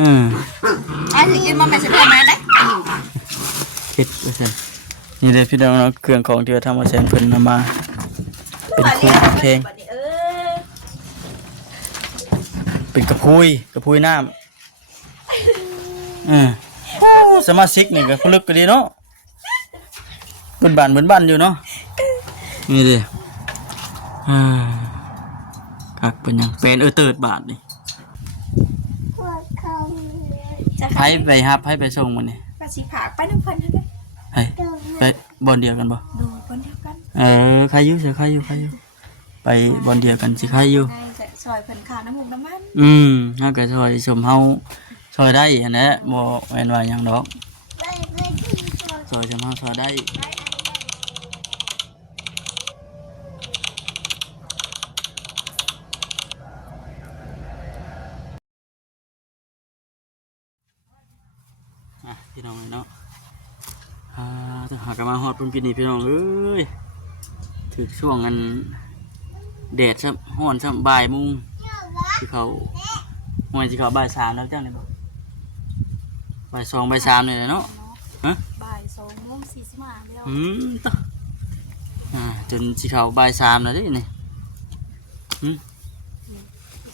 อ้ถึงกินมาเป็นสิบแม่ได้คิดว่าซั่นนี่เลยพี่น้องเนาะเครื่องของที่ว่าทำมาแซนเพิ่นนำมาเป็นคู่แข็งเป็นกระพุ้ยน้ำโอ้สมาชิกนี่ก็พลึกก็ดีเนาะเบิ่นบ้านอยู่เนาะนี่ดิคักเป็นหยังเป็นเติดบาทนี่ให้ไปครับให้ไปส่งมันนี่ก็สิผากไปน้ำพันทั้งนั้นไปบอลเดียวกันบ่ดูบอลเดียวกันใครอยู่ใครอยู่ไปบอลเดียวกันสิใครอยู่ซอยเพิ่นข้าวน้ำมุกน้ำมันเฮาก็ซอยชมเฮาซอยได้อันนั้นบ่แม่นว่าหยังดอกซอยชมเฮาซอยได้พี่น้องเนาะถ้าหากมาฮอดเพิ่นกินนี่พี่น้องเอ้ยถึกช่วงอันแดดซ้ำร้อนซ้ำบ่ายโมงที่เขาบ่สิเขาบ่าย3แล้วจังได๋บ่บ่าย2บ่าย3นี่แหละเนาะบ่าย2:45แล้วต่อจนสิเขาบ่าย3แล้วเด้นี่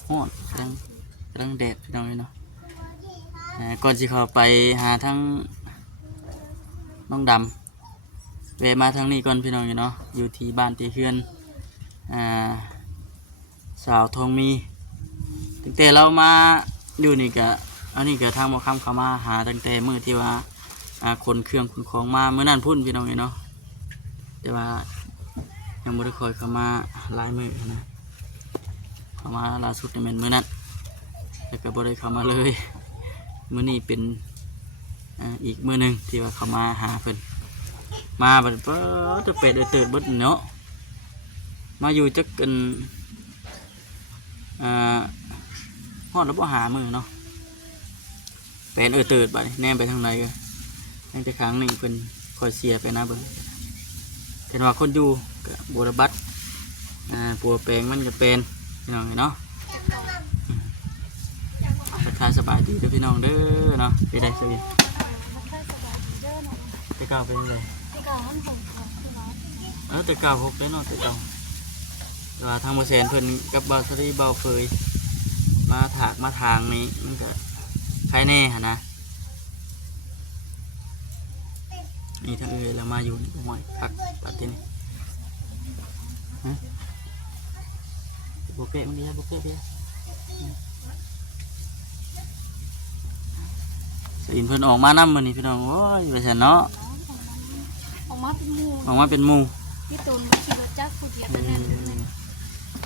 ร้อนกำลังแดดพี่น้องเนาะก่อนสิเขาไปหาทั้งน้องดำแวะมาทางนี้ก่อนพี่น้องเนาะอยู่ที่บ้านตีเฮือนสาวทองมีตั้งแต่เรามาอยู่นี่ก็อันนี้ก็ทางบ่คำเข้ามาหาตั้งแต่มื้อที่ว่าคนเครื่องคนของมาเมื่อนั้นพุ่นพี่น้องเนาะแต่ว่ายังบ่ได้ค่อยเข้ามาหลายมื้อนะเข้ามาล่าสุดนี่แม่นมื้อนั้นแต่ก็บ่ได้เข้ามาเลยมื้อนี้เป็นอีกมื้อนึงที่ว่าเขามาหาเพิ่นมาบัดจะเป็ดเติดเบิดเนาะมาอยู่จักกันฮอดแล้วบ่หามื้อเนาะเป็นเติดบัดแนมไปทางไหนก็ตั้งแต่ครั้งนึงเพิ่นคอยเสียไปนะเบิ่งเห็นว่าคนอยู่ก็บ่ระบัดปัวแปลงมันก็เป็นพี่น้องเนาะทักทายสบายดีเด้อพี่น้องเด้อเนาะไปได้สวีแต่เก่าเป็นเลยแต่เก่ามันของคือน้อยแต่เก่า6ได้เนาะแต่เก่าแต่ว่าทางบ่แซนเพิ่นกับบ่าวสรีบ่าวเฟยมาถากมาทางนี้มันก็ใครแน่หั่นนะนี่ทางเรามาอยู่นี่บ่ม่อยพักปัดที่นี่บ่เกะมันดีบ่เกะเด้สินเพิ่นออกมานำมื้อนี้พี่น้องโอ้ยว่าซั่นเนาะออกมาเป็นหมู่พี่ตูนขี่รถจักรผู้เดียวกันนั่น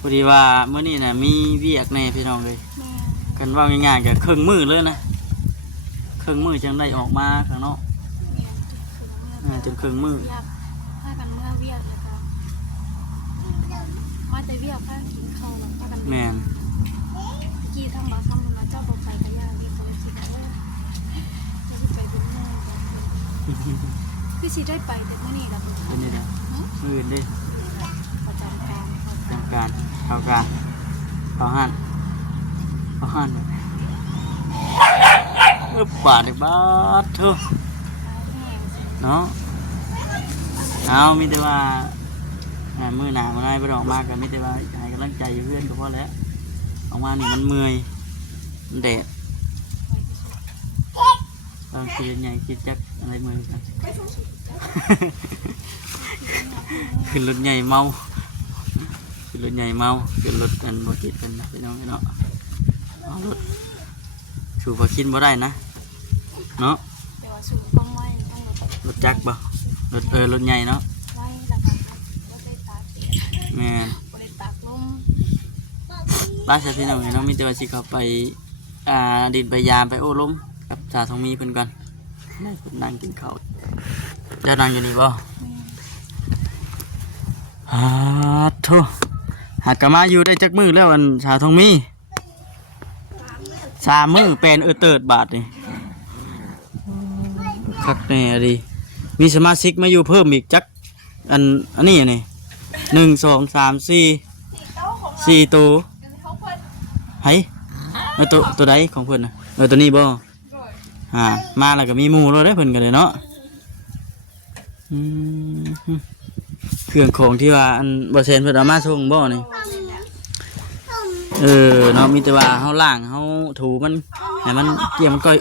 พอดีว่ามื้อนี้น่ะมีเวียกแน่พี่น้องเลยกันว่าง่ายๆก็ครึ่งมื้อเลยนะครึ่งมื้อจังได้ออกมาข้างนอกจนครึ่งมื้อพากันเมื่อเวียกแล้วก็มาแต่เวียกพากินข้าวแล้วพากันแม่นกี่ทางบ่ทำมาเจ้าบ่ไปก็ย่านี่ก็เลยคิดว่าจะไปเป็นแม่คือสิได้ไปแต่มื้อนี้ล่ะเป็นนี่นะมื้ออื่นดิประจำการเข้าหันบาดบาดเถอะเนาะเอามีแต่ว่ามือหนามาได้ไปออกมากันมีแต่ว่าให้กำลังใจอยู่เพื่อนก็พอแล้วออกมานี่มันเมื่อยมันแดดบางทีใหญ่คิดจักอะไรเมื่อยกันขึ้นรถใหญ่เมาขึ้นรถกันบ่ติดกันไปน้องเนาะเอารถชูพอคิดบ่ได้นะเนาะรถจักรบ่รถใหญ่เนาะแม่บ้านเสพี่น้องเนาะมีแต่ว่าสิเขาไปดินไปยามไปโอ้ล้มกับสาวทองมีเพิ่นก่อนนั่งกินข้าวจะนั่งอยู่นี่บ่โธ่หากมาอยู่ได้จักมือแล้วอันสาวทองมี3 มื้อเป็นเติดบาทนี่คักแน่ดิมีสมาชิกมาอยู่เพิ่มอีกจักอันนี้นี่1 2 3 4 4ตัวไห้ตัวใดของเพิ่นน่ะ ตัวนี้บ่มาแล้วก็มีหมู่แล้วได้เพิ่นกันเลยเนาะเครื่องของที่ว่าอันบ่เซนเพิ่นเอามาส่งบ่นี่เนาะมีแต่ว่าเฮาล้างเฮาถูมันให้มันเกลี่ยมันก้อย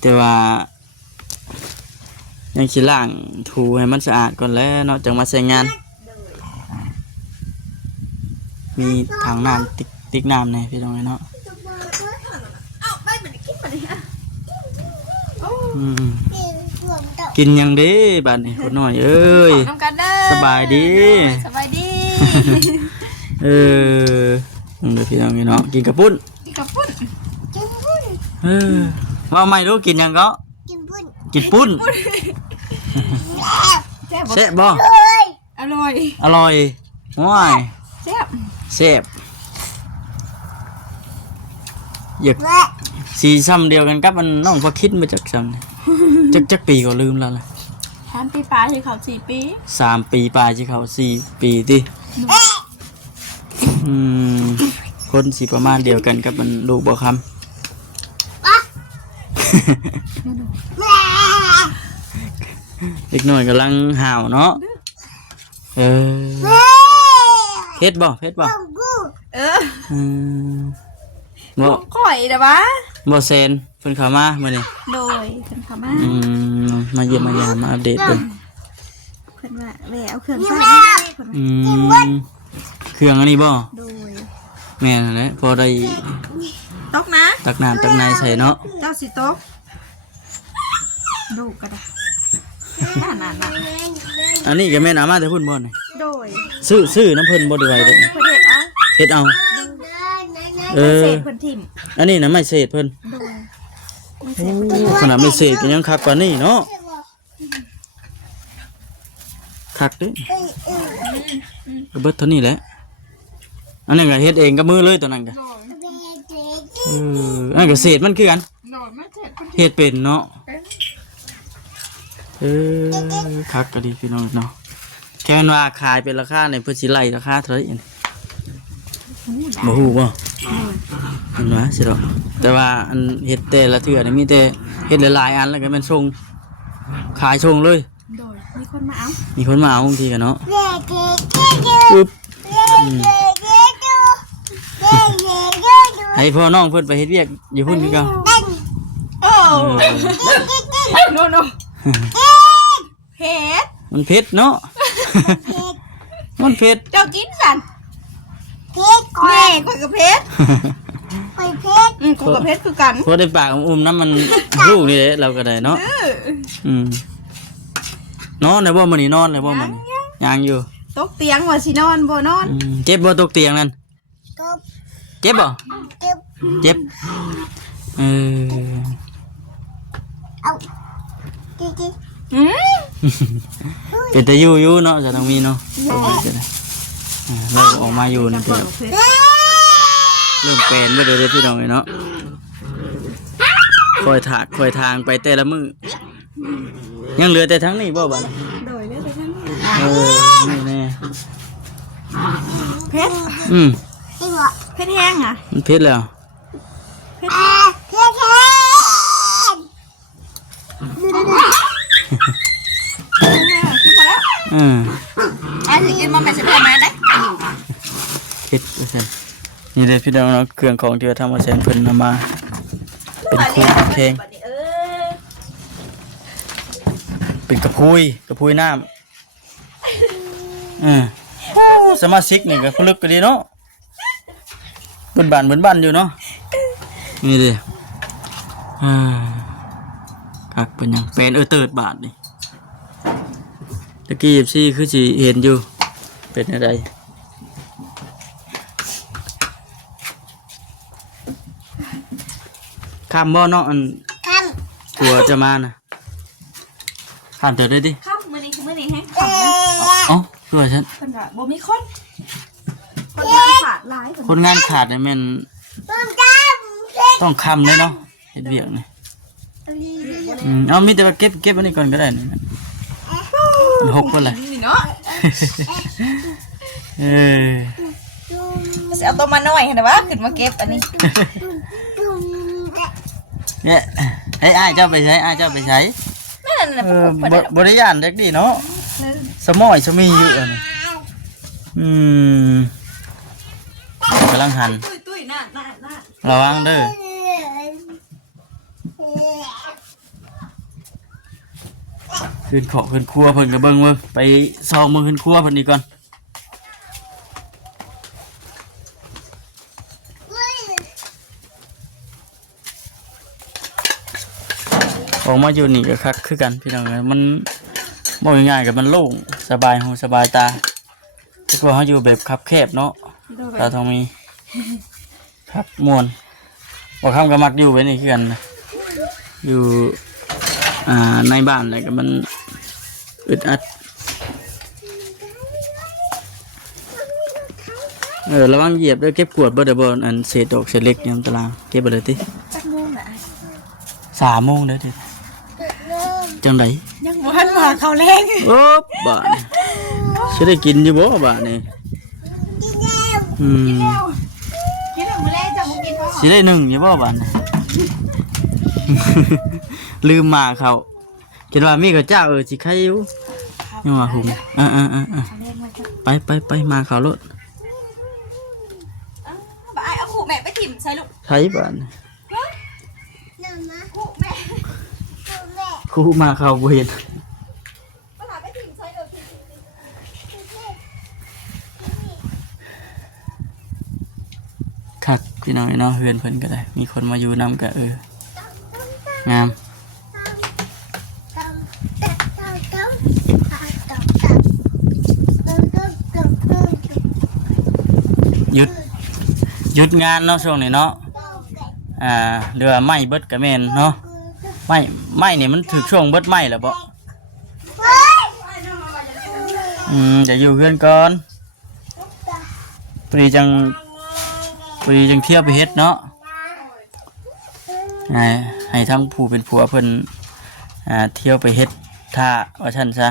แต่ว่ายังสิล้างถูให้มันสะอาดก่อนแล้วเนาะจังมาใช้งานมีถังน้ำติ๊กน้ำเนี่ยพี่น้องเนาะกินยังดีบัดนี้คนหน่อยเอ้ยสบายดีเดี๋ยวพี่น้องเนาะกินกระปุ้นว่าไม่รู้กินยังก็กินปุ้นแซ่บบ่อร่อยว้ายแซ่บอยากสีซ้ำเดียวกันกับมันน้องพอคิดมาจากซ้ำจักปีก็ลืมแล้วล่ะ3 ปีปลายที่เขา4 ปี3 ปีปลายที่เขา4 ปีติคนสิประมาณเดียวกันกับมันลูกบ่คำเด็กหน่อยกำลังห่าวเนาะเฮ็ดบ่บ่ข่อยเด้อวะบ่เซนเพิ่นเข้ามามื้อนี้โดยเพิ่นเข้ามามาเยี่ยมมายามมาอัปเดตเพิ่นว่าแม่เอาเครื่องใส่เครื่องอันนี้บ่โดยแม่นั่นแหละพอได้ตกนะตักน้ำตักในใส่เนาะเจ้าสิตกดูก็ได้นั่นอันนี้ก็แม่นเอามาแต่พุ่นบ่นี่โดยซื้อน้ำเพิ่นบ่ได้ไว้เด้เฮ็ดเอาเพิ่นทิ่มอันนี้น่ะไม่เศษเพิ่นขนาดไม่เศษก็ยังคักกว่านี้เนาะคักเด้ก็เบิดเท่านี้แหละอันนั้นก็เฮ็ดเองกับมือเลยตัวนั้นก็อันนั้นก็เศษมันคือกันเฮ็ดเป็นเนาะคักก็ดีพี่น้องเนาะแค่ว่าขายเป็นราคาในเพื่อสิไล่ราคาเท่าไหร่บ่ฮู้บ่เห็นว่าสิดอกแต่ว่าอันเฮ็ดแต่ละเทื่อนี่มีแต่เฮ็ดหลายๆอันแล้วก็แม่นส่งขายส่งเลยโดยมีคนมาเอาบางทีกันเนาะปึ๊บให้พ่อน้องเพิ่นไปเฮ็ดเวียกอยู่พุ่นนี่ก็โอ้โนเผ็ดมันเผ็ดเนาะมันเผ็ดเจ้ากินสั่นแม่ข่อยก็เผ็ดข่อยก็เผ็ดคือกันพอได้ปากน้ำมันลูกนี่แหละเราก็ได้เนาะนอนเลยบ่มื้อนี้นอนเลยบ่มื้อนี้ยังอยู่ตกเตียงว่าสินอนบ่นอนเจ็บบ่ตกเตียงนั่นเจ็บบ่เจ็บเป็นแต่อยู่เนาะจะต้องมีเนาะเราออกมาอยู่นี่เริ่มเป็นไปเลยพี่น้องเนาะคอยทางไปแต่ละมือยังเหลือแต่ทั้งนี้บ่บ้านโดยเหลือแต่ทั้งนี้นี่แน่เพชรเพชรแห้งอ่ะมันเพชรแล้วเพชรแห้งกินมาแล้วกินมาไม่ใช่เพชรแม่ได้เพชรนี่เลยพี่น้องเนาะเครื่องของที่เราทำมาเซ็นเพิ่นนำมาเป็นคู่เพลงเป็นกระพุ้ยน้ำสมาชิกนี่ก็พลึกก็ดีเนาะบนบ้านอยู่เนาะนี่ดิคักเป็นยังเป็นเติร์ดบาทนี่ตะกี้FCคือสิเห็นอยู่เป็นอะไรข้ามบ่อเนาะอันกลัวจะมานะข้ามเถิดได้ดิข้ามมื้อนี้แห้งข้ามนะอ๋อคือว่าฉันเพิ่นว่าบ่มีคนงานขาดหลายคนงานขาดเนี่ยมันต้องค้ำเลยเนาะเฮ็ดเวียกนี่เอามีแต่ว่าเก็บอันนี้ก่อนก็ได้นี่มันหกเพิ่นแหละเนาะ สิเอาตัวมาหน่อยเห็นว่าขึ้นมาเก็บอันนี้ เนี่ยให้อ้ายเจ้าไปใช้อ้ายเจ้าไปใช้ นั่นน่ะประกบ บริยานเด็กดีเนาะสมอยสมีอยู่อันนี้กำลังหัน ตุ้ยน่า ระวังเด้อขึ้นขอขึ้นครัวเพิ่นกระเบิ้งมึงไปซองมึงขึ้นครัวเพิ่นนี่ก่อนออกมาอยู่นี่ก็คักคือกันพี่น้องเอ้ยมันบ่ง่ายๆกับมันโล่งสบายหูสบายตาแต่ว่าเขาอยู่แบบคับแคบเนาะตาทองมีครับมวนบอกคำก็มักอยู่ไว้นี่คือกันนะอยู่ในบ้านอะไรก็มันอึดอัดระวังเหยียบด้วยเก็บขวดบ่ได้บ่อันเศษดอกเศษเล็กเนี่ยตารางเก็บไปเลยติ จักโมงน่ะ 3 โมงเด้อติจังได ยังบ่ทันมาเข้าแรง โอ๊บบ้านสิได้กินอยู่บ่บ้านนี่กินแล้วมื้อแรกจะบ่กินเพราะ สิได้1อยู่บ่บ้านนี่ ลืมมาเขาคิดว่ามีกับเจ้าสิใครอยู่ยังว่าหุงไปมาเขารถ บ่อายเอาขู่แม่ไปถิ่มใส่ลูก ใช้บ้าน ขู่แม่ ครูมาเขาบ่เห็น บ่หาไปถิ่มใส่ลูก คักพี่น้อยเนาะเฮือนเพิ่นก็ได้มีคนมาอยู่นำก็งามหยุดงานเนาะช่วงนี้เนาะเรือไม้เบิดก็แม่นเนาะไม้นี่มันถึกช่วงเบิดไม้แล้วบ่จะอยู่เฮือนก่อนพอดีจังเที่ยวไปเฮ็ดเนาะให้ทั้งผู้เป็นผัวเพิ่นเที่ยวไปเฮ็ดท่าว่าซั่นซะ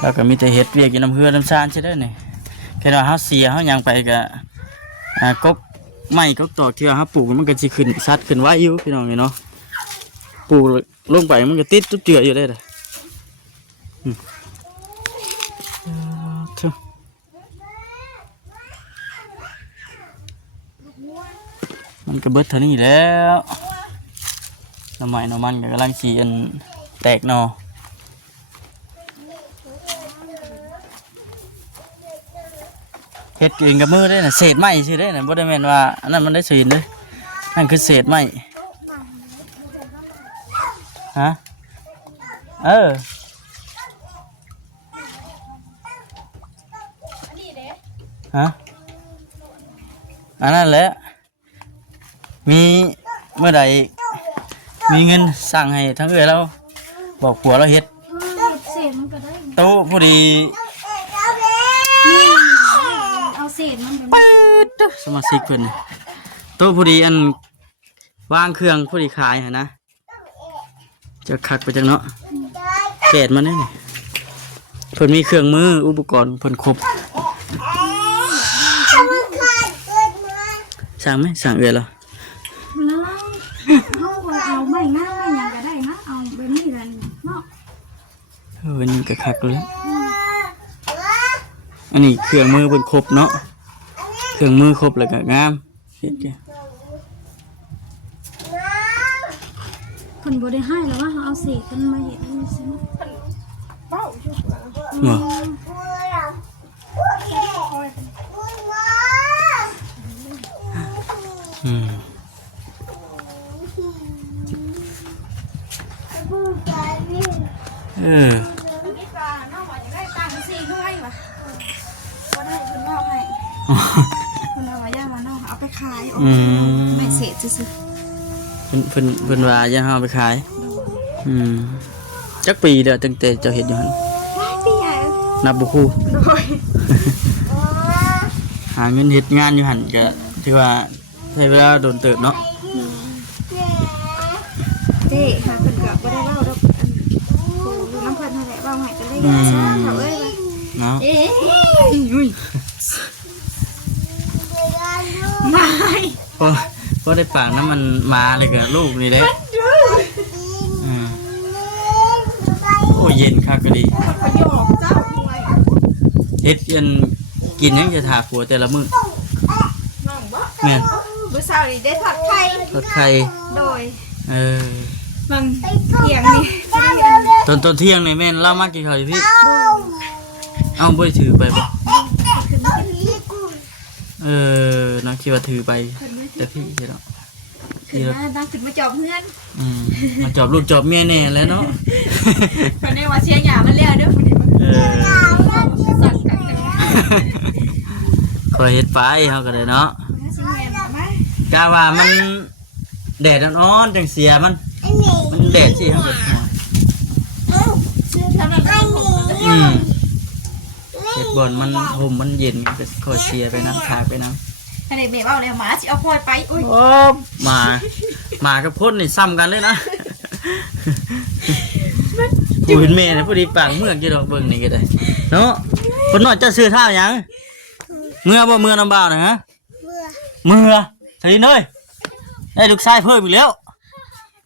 แล้วก็มีแต่เฮ็ดเวียกอยู่น้ำเฮือน้ำซานใช่เด้อนี่แค่ว่าเฮาเสียเฮายังไปก็กกไม้กกตอกที่ว่าเฮาปลูกมันก็สิขึ้นชัดขึ้นไว้อยู่พี่น้องเนาะปลูกลงไปมันก็ติดตุ๊เจืออยู่ได้เลยมันก็เบิดเท่านี้แล้วน้ำมันก็กำลังสีอันแตกหนอเฮ็ดเองกับมือได้น่ะเศษไม้สิได้น่ะบ่ได้แม่นว่าอันนั้นมันได้สีนเด้นั่นคือเศษไม้ฮะฮะอันนั้นแหละมีเมื่อใดมีเงินสั่งให้ทั้งเอ้ยเราบอกผัวเราเฮ็ด เศษมันก็ได้ โต๊ะพอดี นี่เอาเศษมันไป ปึ๊ดสมาชิกเพิ่นนี่โต๊ะพอดีอันวางเครื่องพอดีขายหั่นนะจะคักไปจังเนาะแกะมันนี่เพิ่นมีเครื่องมืออุปกรณ์เพิ่นครบสั่งไหมสั่งเอ้ยเหรอ แล้วเอาไม่ง่ายไม่ยังก็ได้นะเอาแบบนี้เลยเนาะ นี่ก็คักเลยอันนี้เครื่องมือเป็นครบเนาะเครื่องมือครบแล้วก็งามเฮ็ดแก คนบ่ได้ให้แล้วว่าเขาเอาเศษกันมาเห็นนี่สิ เป้าอยู่ บ่อืม นี่ปลาน้องว่าจะได้ตังค์4ด้วยว่ะบ่ได้เพิ่นว่าให้เพิ่นว่าย่ามาน้องเอาไปขายไม่เสร็จซื่อ เพิ่นว่าอย่าเฮาไปขายจักปีเด้อตั้งแต่เจ้าเฮ็ดอยู่หั่น ๆพี่ใหญ่ นับบ่คู่ โดย หาเงินเฮ็ดงานอยู่หั่นก็ถือว่าใช้เวลาโดนเติบเนาะ เจ้ค่ะเพิ่นก็บ่ได้เว้าดอกอันโหอยู่น้ำเพิ่นนั่นแหละเว้าให้ก็เลยซ่าเฒ่าเอ้ยว่ะ เนาะ เอ๊ะอุ้ยไม่ พอได้ปากน้ำมันมาเลยกับลูกนี่เด้อืมโอ้เย็นคักก็ดี ประโยคเจ้าห่วย เฮ็ดกินยังจะถาผัวแต่ละมื้อ น้องบ่ แม่น มื้อเช้านี่ได้ทอดไข่ ทอดไข่ โดย เออ บางเที่ยงนี่ ตอนเที่ยงนี่แม่นเล่ามากินข้าวอยู่พี่เอ้าบ่ได้ถือไปบ่น้องคิดว่าถือไปแต่พี่ใช่เนาะ ขึ้นมาตั้งขึ้นมาจอบเพื่อน มาจอบลูกจอบเมียแน่แล้วเนาะ คนนี้ว่าเชียร์หยามันแล้วเด้อคนนี้มัน เออ สั่งกันกัน คอยเฮ็ดไปเฮาก็ได้เนาะ สิแม่นมาก ะว่ามันแดดอ่อนๆจังเสียมันแดดสิเฮาก็ เชื่อทำแบบนั้น เฮ็ดบ่อนมันห่มมันเย็นก็คอยเสียไปน้ำขาไปน้ำ ถ้าเด็กแม่เอาแล้วหมาสิเอาพลอยไปอุ้ย โอ้มากับคนนี่ซ้ำกันเลยนะผู้เป็นแม่นี่ผู้ดีปากเมือกอยู่ดอกเบิ่งนี่ก็ได้เนาะคนน้อยจะซื้อท่าหยังเมื่อบ่เมื่อน้ำบ่าวนะฮะเมื่อทะเลน้อยได้ลูกชายเพิ่มอีกแล้ว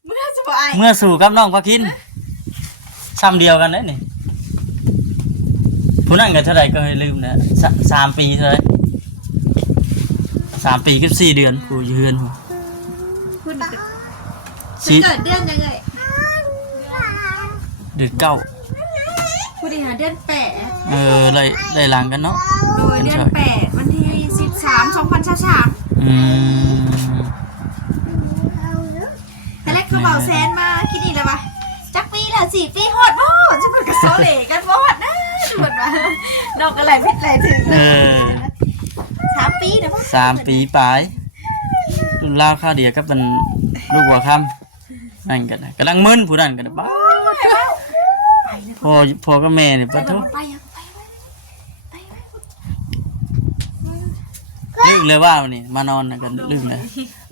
เมื่อจะบอกไอ้ เมื่อสู่กับน้องพาคินซ้ำเดียวกันเลยนี่ผู้นั้นก็เท่าไหร่ก็ให้ลืมนะ3 ปีเท่าไหร่3 ปีกับ4 เดือนผู้ยืน คุณเกิด สี่ เกิดเดือนยังไง เดือนเก้า ผู้บริหารเดือน8 เลยหลังกันเนาะ โดยเดือน8วันที่13/2023อืม แต่แรกเขาเบาแซนมาคิดนี่เลยปะจักปีแล้ว4 ปีฮอดบ่จะเปิดกระโซเลกันบ่ฮอดนะชวนมาดอกอะไรเพชรอะไรถึง3 ปีนะพ่อ 3 ปีปลายรุ่นราวข้าวเดียวกับมันลูกหัวค่ำนั่นกันกำลังมึนผู้นั้นกันบ้าพอก็แม่เนี่ย ไป ปะทุ ไป ลืมเลยว่าวันนี้มานอนกันลืมเลย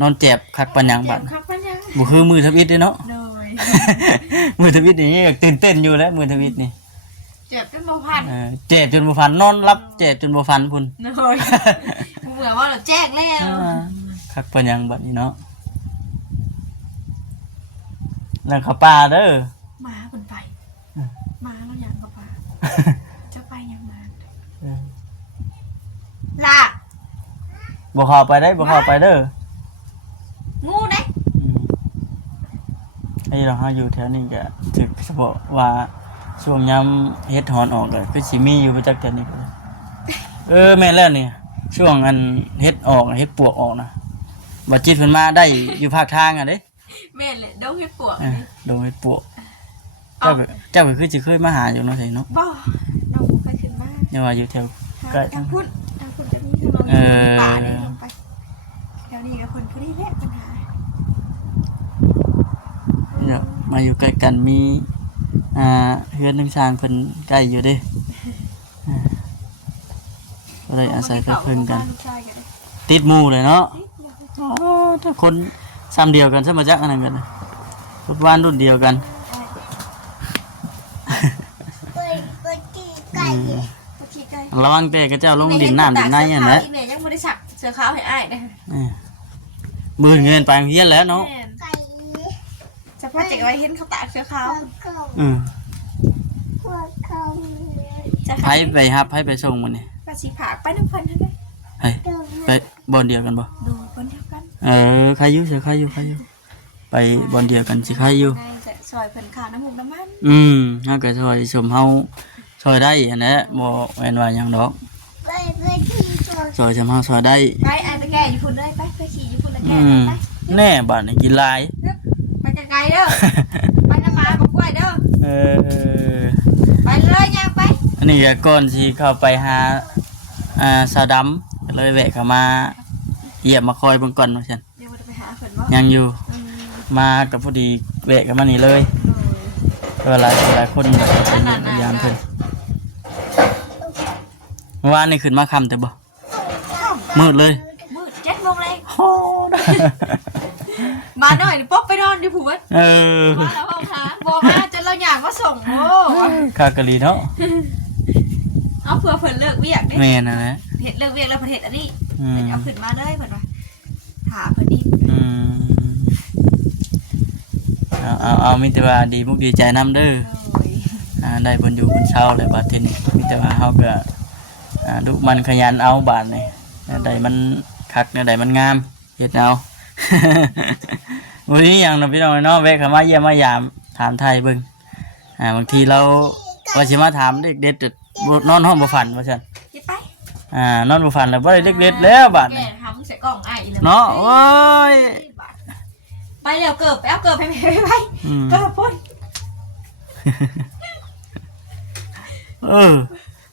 นอนเจ็บคักปัญญังบัด ครับปัญญา บุคือมือทวิตด้วยเนาะ โดย มือทวิตนี่ตื่นเต้นอยู่แล้วมือทวิตนี่ เจ็บเป็นบ่พัน เจ็บจนบ่ฟันนอนรับเจ็บจนบ่ฟันพุ่น โดยเบื่อว่าเราแจ้งแล้ว คักปัญญังบัดนี้เนาะแล้วเขาป่าเด้อ มาคนไปมาแล้วยังกับป้าจะไปยังมาล่ะ บ่เข้าไปได้บ่เข้าไปเด้อ งูได้ ไอ้เราอยู่แถวนี้ก็ถึกเฉพาะว่าช่วงยามเฮ็ดหอนออกเลยคือสิมีอยู่ประจักแถวนี้ก็แม่นแล้วนี่ช่วงอันเฮ็ดออกเฮ็ดปวกออกนะบ่จิตเพิ่นมาได้อยู่ภาคทางอ่ะเด้ แม่เลยดงให้ปวด ดงเฮ็ดปวกเจ้าก็คือสิเคยมาหาอยู่เนาะไสเนาะ บ่น้องไปขึ้นมา อย่าว่าอยู่แถวใกล้ ทางพุ่นจะมีทางลงป่าเนี่ยลงไปแถวนี้กับคนผู้นี้แหละปัญหา เนี่ยมาอยู่ใกล้กันมีเฮือนทั้งช้างเพิ่นใกล้อยู่เด้ก็เลยอาศัยไปเพิ่งกันติดหมู่เลยเนาะอ๋อถ้าคนซ้ำเดียวกันซะมาจักอันนั้นกันทุกบ้านรุ่นเดียวกันระวังแต่กระเจ้าลงดินน้ำดินในอย่างนั้น แม่ยังไม่ได้สักเสือขาวให้อ้ายนะ มือเงินไปเฮียนแล้วเนาะ จะพ่อเจ๊ไว้เห็นเขาตากเสือขาว จะ ไผไปครับไผไปส่งมันนี่ กระสีผากไปน้ำพันท่านเลย ไปบอลเดียวกันบ่ ดูคนเดียวกัน ใครอยู่เสียใครอยู่ไปบอลเดียวกันสิใครอยู่ ซอยเพิ่นข้าวน้ำมูกน้ำมัน เฮาก็ช่วยชมเฮาช่วยได้อันนี้บ่แม่นว่าหยังดอกช่วยชมเฮาช่วยได้ ไปไอ้ไปแก่อยู่พุ่นเลยไปขี่อยู่พุ่นเลยแก่ไป แน่บัดนี้กินหลาย ไปไกลๆเด้อไปน้ำมาบอกกล้วยเด้อไปเลยยังไป อันนี้ก็ก่อนสิเข้าไปหาสาวดำก็เลยแวะเข้ามาเยี่ยมมาคอยเบิ่งก่อนว่าซั่น เดี๋ยวจะไปหาเพิ่นว่า ยังอยู่มากับพอดีแวะกันมานี่เลยหลายคนพยายามเพิ่นเมื่อวานนี่ขึ้นมาค่ำแต่บ่มืดเลย มืด7 โมงเลย โอ้ มาหน่อยป๊อกไปนอนดิผัว มาแล้วพ่อคะบอกมาจนเราอยากมาส่งโอ้ คากะลีเนาะ เอา เอาเพื่อเพิ่นเลิกเวียกเด้ แม่นนะ เฮ็ดเลิกเวียกแล้วประเทศอันนี้ อืม เพิ่นเอาขึ้นมาเลยเพิ่นว่าถาเพิ่นอีก เอามีแต่ว่าดีมุกดีใจนํเด้อ โอ้ย ได้บนอยู่บนเช้าเลยบาดทีนี้มีแต่ว่าเฮาก็ดุมันขยันเอาบาดนี่ได้มันคักได้มันงามเฮ็ดเอา วันนี้อย่างเราพี่น้องเนาะแวะเข้ามาเยี่ยมมายามถามไทยเบิ่งบางทีเราว่าสิมาถามเด็กเด็ดบ่นอนห้องบ่ฝันว่าซั่น คิดไป นอนบ่ฝันแล้วบ่ได้เด็กเด็ดแล้วบาด แก นี่ ทำใส่กล่องไอ้เลย เนาะโอ้ย ไปเร็วเกิบไปเอาเกิบให้แม่ไป อืม เกิบพุ่น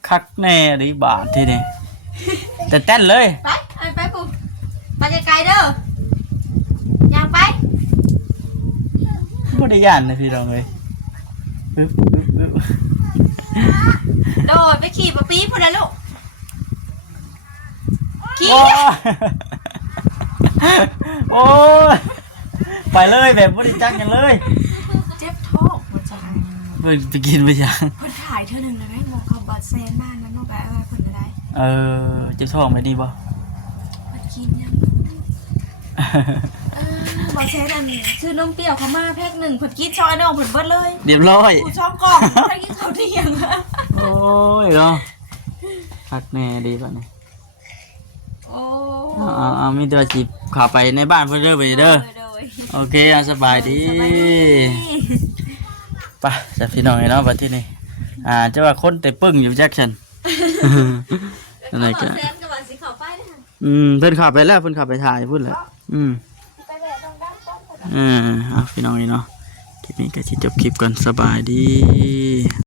คักแน่ดิบาดทีนี้แต่เต้นเลย ไปไปกูไปไกลๆเด้อย่างไป บ่ได้ย่านนะพี่น้องเอ้ยอึ๊บ โดดไปขี่ปะปี๊พุ่นนะลูกขี่ โอ้ยโอ้ยไปเลยแบบบ่ได้จักหยังเลย เจ็บท้องหมดจัง เบิ่งไปกินไปยัง เพิ่นถ่ายเธอหนึ่งเลยไหมมองเขาบาดแซนมากนะน้องแบบอะไรเพิ่นจะได้ เจ็บท้องไม่ดีบ่ มันกินยังบาดแซนอันนี้ซื้อนมเปรี้ยวเขามาแพ็คหนึ่งเพิ่นกินช้อนน้องเพิ่นเบิดเลย เรียบร้อย กูช่องกล่องไม่กินข้าวเที่ยง โอ้ยเนาะคักแน่ดีป่ะเนี่ย โอ้ เอามีตัวจีบเข้าไปในบ้านเพิ่นเด้อไปเด้อโอเคสบายดีไปจะพี่น้องเนาะบัดที่นี่จะว่าคนแต่ปึ้งอยู่แจ็คสันอะไรก็ แซนกับวันสีขาวป้ายนะคะ เพิ่นขับไปแล้วเพิ่นขับไปถ่ายพุ่นแหละเอาพี่น้องเนาะคลิปนี้ก็สิจบคลิปก่อนสบายดี